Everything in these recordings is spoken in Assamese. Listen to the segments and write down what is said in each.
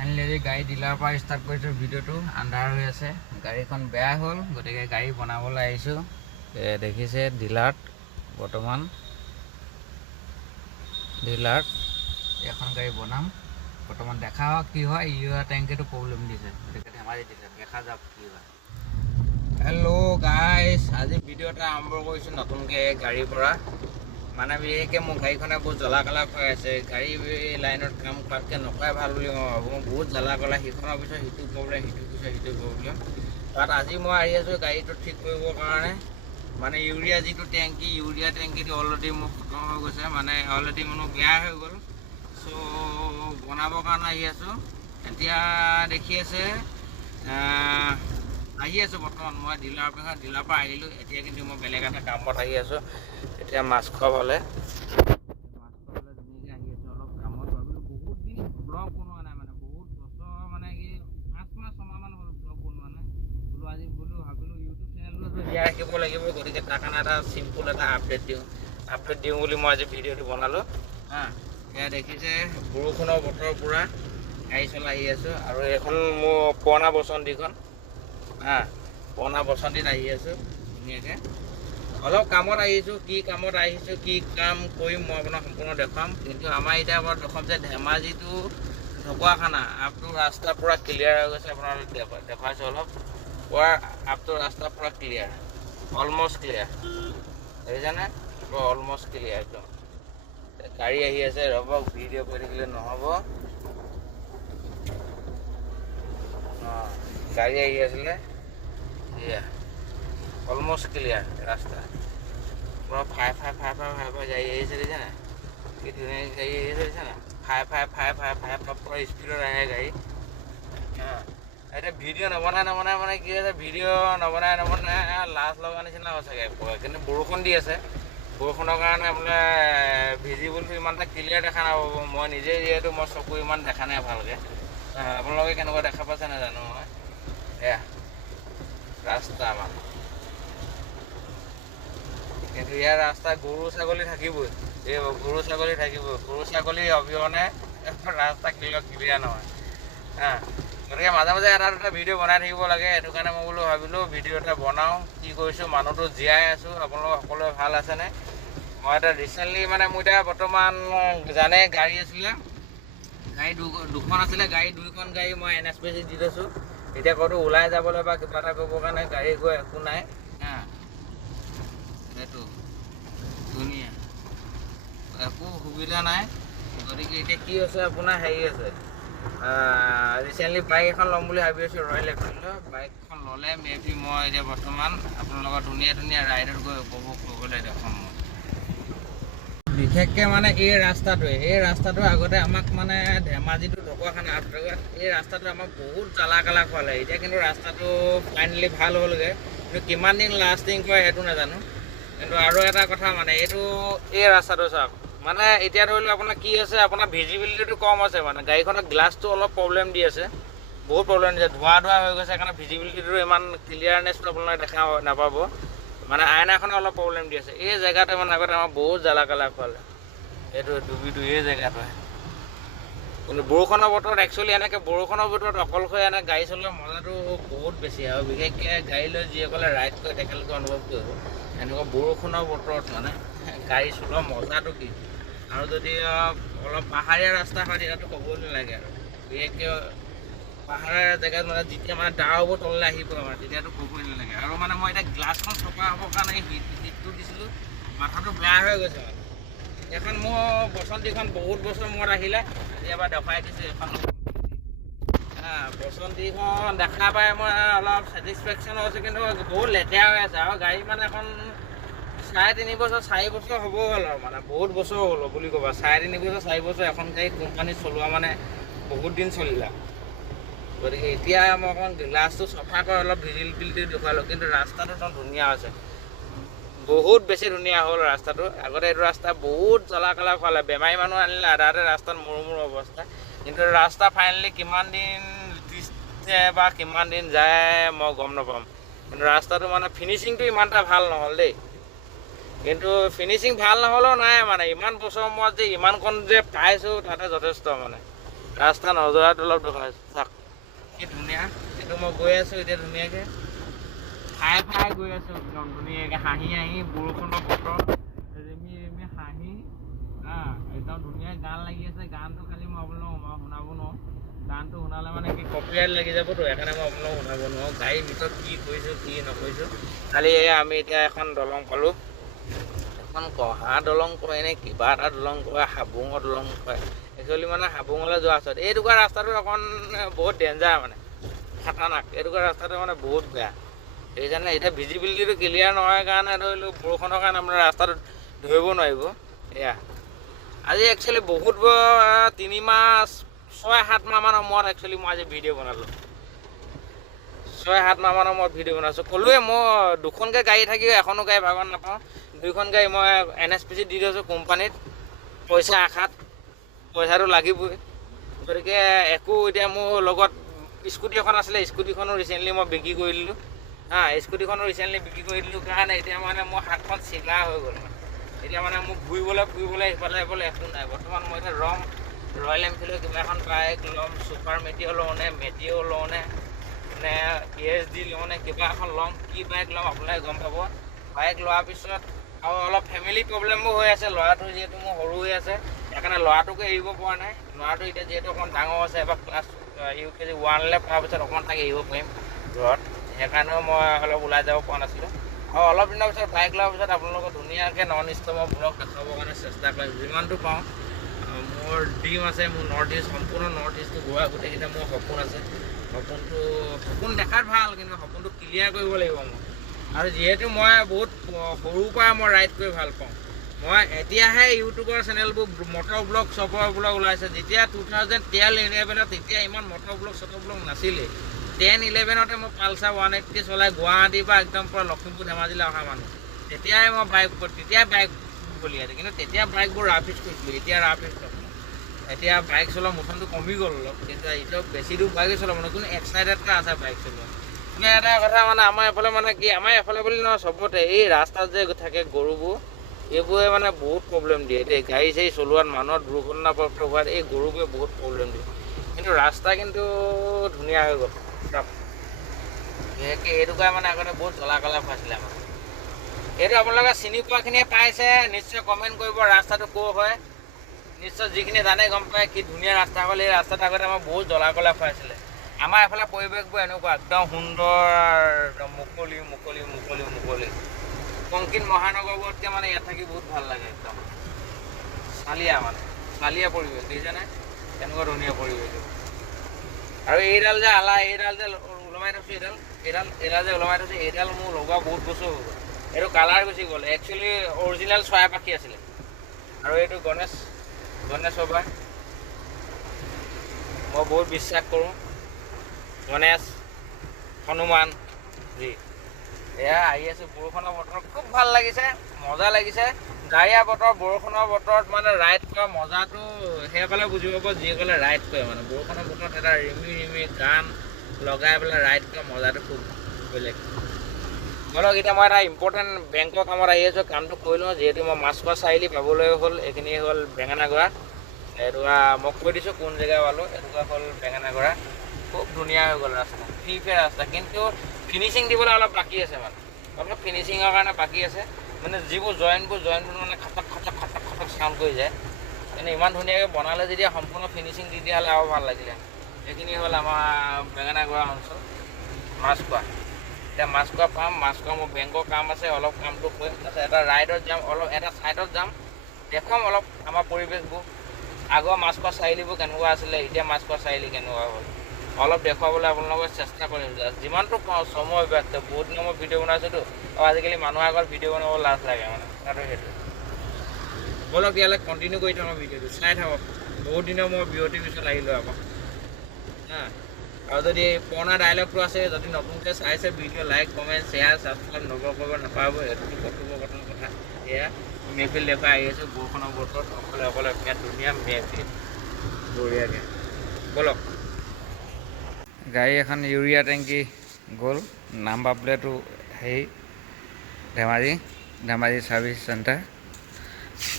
ফাইনেলি গাড়ী ডিলাৰৰ পৰা ষ্টাৰ্ট কৰিছোঁ ভিডিঅ'টো। আন্ধাৰ হৈ আছে, গাড়ীখন বেয়া হ'ল, গতিকে গাড়ী বনাবলৈ আহিছোঁ। দেখিছে ডিলাৰত বৰ্তমান ডিলাৰত এখন গাড়ী বনাম। বৰ্তমান দেখা হওক কি হয়। ইউৰিয়া টেংকিটো প্ৰব্লেম দিছে, গতিকে ধেমালি দিছে, দেখা যাওক কি হয়। হেল্ল' গাইজ, আজি ভিডিঅ' এটা আৰম্ভ কৰিছোঁ নতুনকৈ গাড়ীৰ পৰা। মানে বিশেষকৈ মোৰ গাড়ীখনে বহুত জ্বলা কলা খুৱাই আছে। গাড়ী লাইনত কাম কৰাতকৈ নকৰাই ভাল বুলি মই ভাবোঁ। বহুত জ্বলা কলা, সিখনৰ পিছত সিটো প্ৰব্লেম, সিটোৰ পিছত সিটো প্ৰব্লেম। তাত আজি মই আহি আছোঁ গাড়ীটো ঠিক কৰিবৰ কাৰণে। মানে ইউৰিয়া যিটো টেংকি, ইউৰিয়া টেংকিটো অলৰেডি মোৰ খতম হৈ গৈছে, মানে অলৰেডি মোৰ বেয়া হৈ গ'ল। চ' বনাবৰ কাৰণে আহি আছোঁ। এতিয়া দেখি আছে আহি আছোঁ বৰ্তমান মই ডিলাৰৰ পৰা আহিলোঁ। এতিয়া কিন্তু মই বেলেগ এটা কামত আহি আছোঁ। এতিয়া মাছ খোৱা হ'লে ধুনীয়াকৈ আহি আছোঁ অলপ কামত। ভাবিলোঁ বহুত দিন ব্লগ বনোৱা নাই, মানে বহুত বছৰ, মানে কি 5-6 মাহমান হ'ল ব্লগ বনোৱা নাই। বোলো আজি ভাবিলোঁ ইউটিউব চেনেলটো জীয়াই ৰাখিব লাগিব, গতিকে তাৰ কাৰণে এটা চিম্পুল এটা আপডেট দিওঁ বুলি মই আজি ভিডিঅ'টো বনালোঁ। এয়া দেখিছে বৰষুণৰ বতৰ পূৰা গাড়ী চলাই আহি আছোঁ। আৰু এইখন মোৰ পুৰণা বসন্তীখন, পুৰণা বসন্তীত আহি আছোঁ ধুনীয়াকৈ। অলপ কামত আহিছোঁ, কি কামত আহিছোঁ, কি কাম কৰিম মই আপোনাক সম্পূৰ্ণ দেখুৱাম। কিন্তু আমাৰ এতিয়া মই দেখুৱাম যে ধেমাজিটো ঢকুৱাখানা আপটো ৰাস্তা পূৰা ক্লিয়াৰ হৈ গৈছে। আপোনালোক দেখুৱাইছোঁ অলপ পূৰা আপটো ৰাস্তা পূৰা ক্লিয়াৰ, অলমষ্ট ক্লিয়াৰ, দেখিছেনে? পূৰা অলমষ্ট ক্লিয়াৰ একদম। গাড়ী আহি আছে, ৰ'ব, ভিডিঅ' কৰি থাকিলে নহ'ব। গাড়ী আহি আছিলে, এয়া অলমষ্ট ক্লিয়াৰ ৰাস্তা পূৰা ফাই গাড়ী আহিছে, দেখিছে নাই? কি ধুনীয়াকৈ গাড়ী আহিছে, দেখিছে নাই? ফাই পূৰা স্পীডত আহে গাড়ী। এতিয়া ভিডিঅ' নবনাই মানে কি হৈছে, ভিডিঅ' নবনাই লাজ লগা নিচিনা হৈছেগৈ। কিন্তু বৰষুণ দি আছে, বৰষুণৰ কাৰণে আপোনাৰ ভিজিবলটো ইমান এটা ক্লিয়াৰ দেখা নাপাব। মই নিজে যিহেতু মই চকু ইমান দেখা নাই ভালকৈ। আপোনালোকে কেনেকুৱা দেখা পাইছে নাজানো মই। এয়া ৰাস্তা আমাৰ, কিন্তু ইয়াৰ ৰাস্তা গৰু ছাগলী থাকিবই। গৰু ছাগলী অবিহনে ৰাস্তা ক্লিয়াৰ নহয়। গতিকে মাজে মাজে এটা দুটা ভিডিঅ' বনাই থাকিব লাগে। সেইটো কাৰণে মই ভাবিলোঁ ভিডিঅ' এটা বনাওঁ। কি কৰিছোঁ, মানুহটো জীয়াই আছোঁ। আপোনালোক সকলোৱে ভাল আছেনে? মই এতিয়া ৰিচেণ্টলি মানে মোৰ এতিয়া বৰ্তমান জানে গাড়ী আছিলে, গাড়ী দুখন আছিলে, দুইখন গাড়ী মই NSPC দি থৈছোঁ। এতিয়া ক'তো ওলাই যাবলৈ বা কিবা এটা কৰিবৰ কাৰণে গাড়ী গৈ একো নাই। সেইটো ধুনীয়া, একো সুবিধা নাই। গতিকে এতিয়া কি হৈছে, আপোনাৰ হেৰি আছে, ৰিচেণ্টলি বাইক এখন ল'ম বুলি ভাবি আছোঁ, ৰয়েল এনফিল্ডৰ। বাইকখন ল'লে মেবি মই এতিয়া বৰ্তমান আপোনালোকৰ ধুনীয়া ৰাইডত গৈ উপভোগ কৰিবলৈ দেখুৱাম মই। বিশেষকৈ মানে এই ৰাস্তাটোৱে আগতে আমাক মানে ধেমাজিটো ঢকুৱাখানা এই ৰাস্তাটো আমাক বহুত জ্বালা কালা খোৱালে। এতিয়া কিন্তু ৰাস্তাটো ফাইনেলি ভাল হ'লগৈ, কিন্তু কিমান দিন লাষ্টিং কৰে সেইটো নাজানো। কিন্তু আৰু এটা কথা, মানে এই ৰাস্তাটো চাওক, মানে এতিয়া ধৰি লওক আপোনাৰ কি আছে, আপোনাৰ ভিজিবিলিটিটো কম আছে। মানে গাড়ীখনৰ গ্লাছটো অলপ প্ৰব্লেম দি আছে, বহুত প্ৰব্লেম দিছে, ধোঁৱা হৈ গৈছে। সেইকাৰণে ভিজিবিলিটিটো ইমান ক্লিয়াৰনেছটো আপোনালোকে দেখা নাপাব। মানে আইনাখনে অলপ প্ৰব্লেম দি আছে। এই জেগাটো মানে আগতে আমাৰ বহুত জ্বালা কালা খোৱালে, এইটো এই জেগাটোৱে। কিন্তু বৰষুণৰ বতৰত একচুৱেলি বৰষুণৰ বতৰত অকলশৰে গাড়ী চলোৱাৰ মজাটো বহুত বেছি। আৰু বিশেষকৈ গাড়ী লৈ যিসকলে ৰাইড কৰে তেখেতলোকে অনুভৱ কৰিব, এনেকুৱা বৰষুণৰ বতৰত মানে গাড়ী চলোৱাৰ মজাটো কি। আৰু যদি অলপ পাহাৰীয়া ৰাস্তা হয় তেতিয়াতো ক'বই নালাগে। আৰু বিশেষকৈ পাহাৰীয়া জেগাত মানে যেতিয়া মানে ডাৱৰবোৰ তললৈ আহি পৰে, মানে তেতিয়াতো ক'বই নালাগে। আৰু মানে মই এতিয়া গ্লাছখন চফা হ'বৰ কাৰণে হিটটো দিছিলোঁ, মাথাটো বেয়া হৈ গৈছে। মানে এখন মোৰ বসন্তীখন বহুত বছৰ মূৰত আহিলে, আজি এবাৰ দেখাই দিছোঁ এখন বসন্তীখন দেখা পাই মই অলপ ছেটিছফেকশ্যন হৈছোঁ। কিন্তু বহুত লেতেৰা হৈ আছে, আৰু গাড়ী মানে এখন 3.5 বছৰ 4 বছৰ হ'ব হ'ল, আৰু মানে বহুত বছৰ হ'ল বুলি ক'বা। 3.5 বছৰ 4 বছৰ এখন গাড়ী কোম্পানীত চলোৱা মানে বহুত দিন চলিলা। গতিকে এতিয়া মই অকণ গ্লাছটো চফা কৰি অলপ ভিজিবিলিটি দেখুৱালোঁ, কিন্তু ৰাস্তাটো একদম ধুনীয়া হৈছে, বহুত বেছি ধুনীয়া হ'ল ৰাস্তাটো। আগতে এইটো ৰাস্তা বহুত জ্বলা কালা খোৱালে, বেমাৰী মানুহ আনিলে আধাতে ৰাস্তাত মূৰ অৱস্থা। কিন্তু ৰাস্তা ফাইনেলি কিমান দিন দিছে বা কিমান দিন যায় মই গম নাপাম। কিন্তু ৰাস্তাটো মানে ফিনিচিংটো ইমান এটা ভাল নহ'ল দেই। কিন্তু ফিনিচিং ভাল নহ'লেও নাই, মানে ইমান বছৰৰ মূৰত যে ইমানকণ যে পাইছোঁ তাতে যথেষ্ট। মানে ৰাস্তা নজৰাটো অলপ দেখুৱাইছোঁ চাওক কি ধুনীয়া। এইটো মই গৈ আছোঁ এতিয়া ধুনীয়াকৈ ফাই গৈ আছোঁ একদম ধুনীয়াকৈ হাঁহি বৰষুণৰ বতৰ ৰেমি হাঁহি একদম ধুনীয়া গান লাগি আছে। গানটো খালি মই আপোনালোকক শুনাব নোৱাৰোঁ। গানটো শুনালে মানে কি কপিৰাইট লাগি যাবতো, সেইকাৰণে মই আপোনালোকক শুনাব নোৱাৰোঁ। গাড়ীৰ ভিতৰত কি কৰিছোঁ কি নকৰিছোঁ। খালি আমি এতিয়া এখন দলং পালোঁ। এখন কহা দলং কয় নে কিবা এটা দলং কয়, হাবুঙৰ দলং কয়। একচুৱেলি মানে হাবুঙলৈ যোৱা আছে। এইটুকুৰা ৰাস্তাটো অকণ বহুত ডেঞ্জাৰ মানে খাতাৰনাক। এইটুকুৰা ৰাস্তাটো মানে বহুত বেয়া। সেইকাৰণে এতিয়া ভিজিবিলিটিটো ক্লিয়াৰ নহয় কাৰণে ধৰিলোঁ বৰষুণৰ কাৰণে আপোনাৰ ৰাস্তাটো ধৰিব নোৱাৰিব। এয়া আজি একচুৱেলি বহুত 3 মাহ 6-7 মাহমানৰ মূৰত একচুৱেলি মই আজি ভিডিঅ' বনালোঁ। 6-7 মাহমানৰ মূৰত ভিডিঅ' বনাইছোঁ। ক'লোৱে মই দুখনকৈ গাড়ী থাকিও এখনো গাড়ী ভাগত নাপাওঁ। 2খন গাড়ী মই NSPC দি থৈছোঁ কোম্পানীত পইচা আশাত। পইচাটো লাগিবই। গতিকে একো এতিয়া মোৰ লগত স্কুটি এখন আছিলে, স্কুটিখনো ৰিচেণ্টলি মই বিক্ৰী কৰি দিলোঁ। স্কুটিখনো ৰিচেণ্টলি বিক্ৰী কৰি দিলোঁ কাৰণে এতিয়া মানে মোৰ হাতখন চিগা হৈ গ'ল। এতিয়া মানে মোক ঘূৰিবলৈ ইফালে একো নাই। বৰ্তমান মই এতিয়া ৰয়েল এনফিল্ডৰ কিবা এখন বাইক ল'ম, ছুপাৰ মেটিঅ' লওঁ নে মেটিঅ' লওঁ নে PSD লওঁ নে কিবা এখন ল'ম। কি বাইক ল'ম আপোনালোকে গম পাব। বাইক লোৱাৰ পিছত আৰু অলপ ফেমিলি প্ৰব্লেমবোৰ হৈ আছে। ল'ৰাটো যিহেতু মোৰ সৰু হৈ আছে, সেইকাৰণে ল'ৰাটোকে এৰিব পৰা নাই। ল'ৰাটো এতিয়া যিহেতু অকণ ডাঙৰ আছে, এবাৰ ক্লাছ UKG 1লৈ পোৱাৰ পিছত অকণমান তাকে এৰিব পাৰিম ঘৰত। সেইকাৰণেও মই অলপ ওলাই যাব পৰা নাছিলোঁ। আৰু অলপ দিনৰ পিছত বাইক লোৱাৰ পিছত আপোনালোকক ধুনীয়াকৈ নন ষ্টপৰ ব্লগ দেখাবৰ কাৰণে চেষ্টা কৰিম যিমানটো পাওঁ। মোৰ ড্ৰিম আছে, মোৰ নৰ্থ ইষ্ট সম্পূৰ্ণ নৰ্থ ইষ্টটো ঘূৰা গোটেইকেইটা মোৰ সপোন আছে। সপোন দেখাত ভাল, কিন্তু সপোনটো ক্লিয়াৰ কৰিব লাগিব মই। আৰু যিহেতু মই বহুত সৰুৰ পৰা মই ৰাইড কৰি ভাল পাওঁ। মই এতিয়াহে ইউটিউবৰ চেনেলবোৰ মটৰ ব্লগ চপৰ ব্লগ ওলাইছে। যেতিয়া 2010-11 তেতিয়া ইমান মটৰ ব্লগ নাছিলেই। 10-11 মই পালচাৰ 180 চলাই গুৱাহাটীৰ পৰা একদম পূৰা লখিমপুৰ ধেমাজিলৈ অহা মানুহ। তেতিয়াই বাইক বলিয়াইছে, কিন্তু তেতিয়া বাইকবোৰ ৰাফ ইউজ কৰিছিলোঁ। এতিয়া ৰাফ ইউজ নকৰোঁ। এতিয়া বাইক চলোৱা মোচনটো কমি গ'ল অলপ, কিন্তু এতিয়া বেছি দূৰ বাইকে চলাব নোৱাৰোঁ। কিন্তু এক্সাইটেডকৈ আছে বাইক চলোৱা। মানে এটা কথা মানে আমাৰ এইফালে মানে কি, আমাৰ এইফালে বুলি নহয় চবতে এই ৰাস্তাত যে থাকে গৰুবোৰ, এইবোৰে মানে বহুত প্ৰব্লেম দিয়ে। এতিয়া গাড়ী চাড়ী চলোৱাত মানুহৰ দুৰ্ঘটনাপ্ৰাপ্ত হোৱাত এই গৰুবোৰে বহুত প্ৰব্লেম দিয়ে। কিন্তু ৰাস্তা কিন্তু ধুনীয়া হৈ গ'ল। বিশেষকৈ এইটো কাৰণে মানে আগতে বহুত জ্বলা খুৱাইছিলে আমাৰ। এইটো আপোনালোকে চিনি পোৱাখিনিয়ে পাইছে নিশ্চয় কমেণ্ট কৰিব ৰাস্তাটো ক'ৰ হয়। নিশ্চয় যিখিনি জানে গম পায় কি ধুনীয়া ৰাস্তা হ'ল। এই ৰাস্তাটো আগতে আমাৰ বহুত জ্বলা খুৱাইছিলে। আমাৰ এইফালে পৰিৱেশবোৰ এনেকুৱা একদম সুন্দৰ, একদম মুকলি। কংক্ৰিট মহানগৰবোৰতকৈ মানে ইয়াত থাকি বহুত ভাল লাগে। একদম চালিয়া পৰিৱেশ দেখিছেনে কেনেকুৱা ধুনীয়া পৰিৱেশ। আৰু এইডাল যে ওলমাই থৈছোঁ, এইডাল যে ওলমাই থৈছোঁ, এইডাল মোৰ লগোৱা বহুত বছৰ হৈ গ'ল। এইটো কালাৰ গুচি গ'ল। একচুৱেলি অৰিজিনেল চৰাই পাখি আছিলে। আৰু এইটো গণেশ বাবা, মই বহুত বিশ্বাস কৰোঁ গণেশ হনুমান জি। এয়া আহি আছোঁ বৰষুণৰ বতৰত, খুব ভাল লাগিছে, মজা লাগিছে। ডাৱৰীয়া বতৰ, বৰষুণৰ বতৰত মানে ৰাইড কৰা মজাটো সেইসকলে বুজিব পাব যিসকলে ৰাইড কৰে। মানে বৰষুণৰ বতৰত এটা ৰিমি গান লগাই পেলাই ৰাইড কৰা মজাটো খুব বেলেগ। বলক এতিয়া মই এটা ইম্পৰ্টেণ্ট বেংকৰ কামত আহি আছোঁ, কামটো কৰি লওঁ। যিহেতু মই মাছখোৱা চাৰিআলি পাবলৈ হ'ল। এইখিনি হ'ল বেঙেনাগড়া। এইটুকুৰা মই কৈ দিছোঁ কোন জেগা পালোঁ। এইটুকুৰা হ'ল বেঙেনাগড়া। খুব ধুনীয়া হৈ গ'ল ৰাস্তা, ফ্ৰী ৰাস্তা। কিন্তু ফিনিচিং দিবলৈ অলপ বাকী আছে, মানে অলপ ফিনিচিঙৰ কাৰণে বাকী আছে। মানে যিবোৰ জইণ্টবোৰ মানে খটক চাউণ্ড কৰি যায়। কিন্তু ইমান ধুনীয়াকৈ বনালে যেতিয়া সম্পূৰ্ণ ফিনিচিং দি দিয়া হ'লে আৰু ভাল লাগিলে। এইখিনি হ'ল আমাৰ বেঙেনাগড়া অঞ্চল, মাছখোৱা। এতিয়া মাছখোৱা পাম। মাছখোৱা মোৰ বেংকৰ কাম আছে, অলপ কামটো কৰিম। তাৰপিছত এটা ৰাইডত যাম, অলপ এটা ছাইডত যাম, দেখুৱাম অলপ আমাৰ পৰিৱেশবোৰ। আগৰ মাছখোৱা চাৰিআলিবোৰ কেনেকুৱা আছিলে, এতিয়া মাছখোৱা চাৰিআলি কেনেকুৱা হ'ল, অলপ দেখুৱাবলৈ আপোনালোকক চেষ্টা কৰিম। যিমানটো পাওঁ সময় ব্যস্ত, বহুত দিনৰ মই ভিডিঅ' বনাইছোঁতো। আৰু আজিকালি মানুহৰ আগত ভিডিঅ' বনাব লাজ লাগে, মানে কথাটো সেইটো। বলক ইয়ালৈ কণ্টিনিউ কৰি থাকক ভিডিঅ'টো, চাই থাকক। বহুত দিনৰ মই বিৰতিৰ পিছত আহিলোঁ আকৌ। আৰু যদি পুৰণা ডাইলগটো আছে, যদি নতুনকৈ চাইছে video' like comment share subscribe কৰিব নাপাব। এইটো কথোপকথনৰ কথা। এয়া মেহফিল দেখুৱাই আহি আছোঁ বৰষুণৰ বতৰত, অকলে বিৰাট ধুনীয়া মেহফিল বঢ়িয়াকৈ। বলক গাড়ী এখন ইউৰিয়া টেংকি গ'ল, number Plato Dhemaji service centre.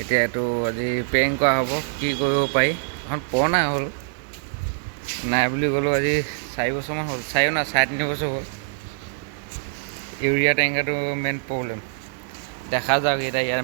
এতিয়া এইটো আজি ৰিপেয়াৰিং কৰা হ'ব। কি কৰিব পাৰি, এখন পুৰণা হ'ল নাই বুলি ক'লোঁ আজি 4 বছৰমান হ'ল, 4 না 3.5 বছৰ হ'ল। ইউৰিয়া টেংকাৰটো মেইন প্ৰব্লেম। দেখা যাওক এতিয়া ইয়াৰ